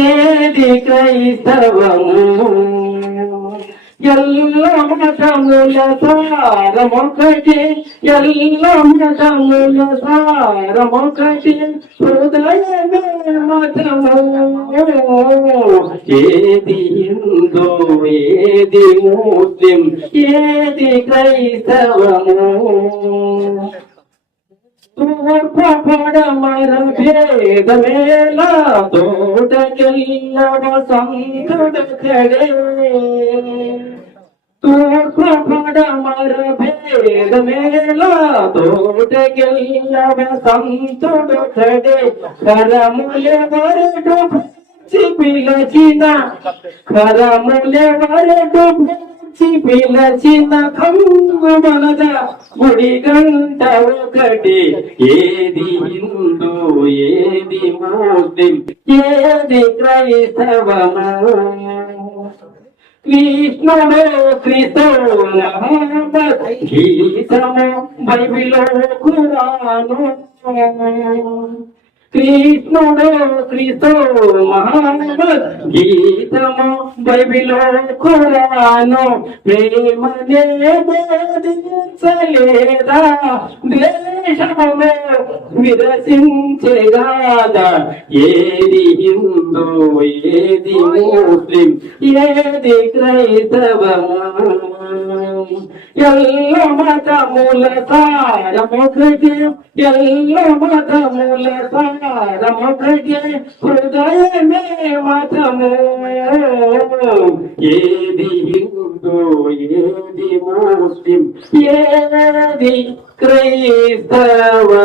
ఏది క్రైస్తవము? ఎల్ల మతముల సారమొకటి ఎల్ల మతముల సారమొకటి హృదయమే మతము ఏది హిందూ ఏది ముస్లిం ఏది క్రైస్తవము? ಭೇದ ಮೇಲ ದೋಟಕ್ಕೆಲ್ಲವ ಸಂಕಟ ಕಡೆ ತೂಕಡ ಮರ ಭೇದ ಮೇಲ ತೋಟಗೆಲ್ಲವ ಸಂತೋಡ ಕಡೆ ಕರಮುಲೆ ಬರಡು ಚಿಪಿಲಚಿನ ಕರಮುಲೆ ಬರಡು ಚಿಪಿಲಚಿನ ಖಂಡ మనద గుడి గంట ఒకటి ఏది హిందూ ఏది ముస్లిం ఏది క్రైస్తవము? కృష్ణుడు క్రీస్తు గీతము బైబిలో కురాను కృష్ణుడు క్రీస్తు మహమ్మద్ గీతము బైబిలో కురాను ప్రేమనే బోధించలేదా? ద్వేషమును విరసించేదాదా ఏది హిందూ ఏది ముస్లిం ఏది క్రైస్తవ? ఎల్ల మతముల సారమొకటి ఎల్ల మతముల సారమొకటి హృదయమే మతము. ఏది హిందూ ఏది ముస్లిం ఏది క్రైస్తవము